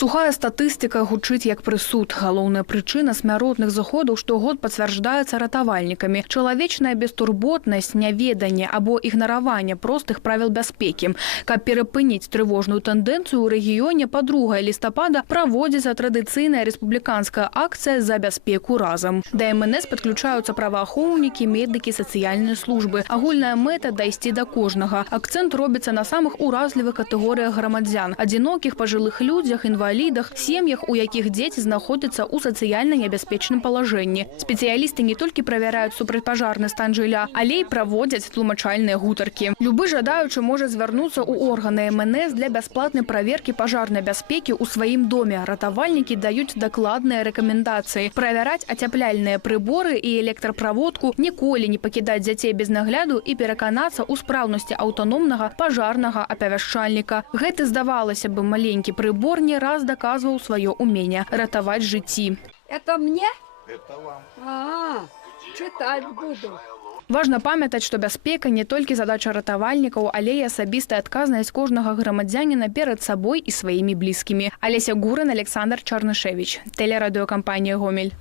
Сухая статыстыка гучыць як прысуд. Галоўная прычына смяротных заходаў штогод пацвярджаецца ратавальнікамі. Чалавечная бестурботнасць, няведанне або ігнараванне простых правіл бяспекі. Каб перапыніць трывожную тэндэнцыю, у рэгіёне па 2 лістапада праводзіцца традыцыйная рэспубліканская акцыя «За бяспеку разам». Да МНС падключаюцца праваахоўнікі, медыкі, сацыяльныя службы. Агульная мэта – дайсці да кожнага. Акцэнт робіцца на самых уразлівых катэгорыях грамадзян – адзінокіх, пажылых людзях, інвалідах, сем'ях, у якіх дзеці знаходзяцца ў сацыяльна небяспечным палажэнні. Спецыялісты не толькі правяраюць супрацьпажарны стан жылля, але і праводзяць тлумачальныя гутаркі. Любы жадаючы можа звярнуцца ў органы МНС для бясплатнай праверкі пажарнай бяспекі ў сваім доме. Ратавальнікі даюць дакладныя рэкамендацыі. Правяраць ацяпляльныя прыборы і электраправодку, ніколі не пакідаць дзяцей без нагляду і пераканацца ў спраўнасці аўтаномнага пажарнага апавяшчальніка. Гэты, здавалася бы, маленькі прыбор не раз доказывал свое умение ратовать жыцці. Это мне? Это вам. Читать буду. Важна памятаць, што бяспека не толькі задача ратавальнікаў, але і асабістая адказнасць кожнага грамадзяніна перад сабой і сваімі блізкімі. Алеся Гурын, Александр Чарнышевич. Телерадиокомпания «Гомель».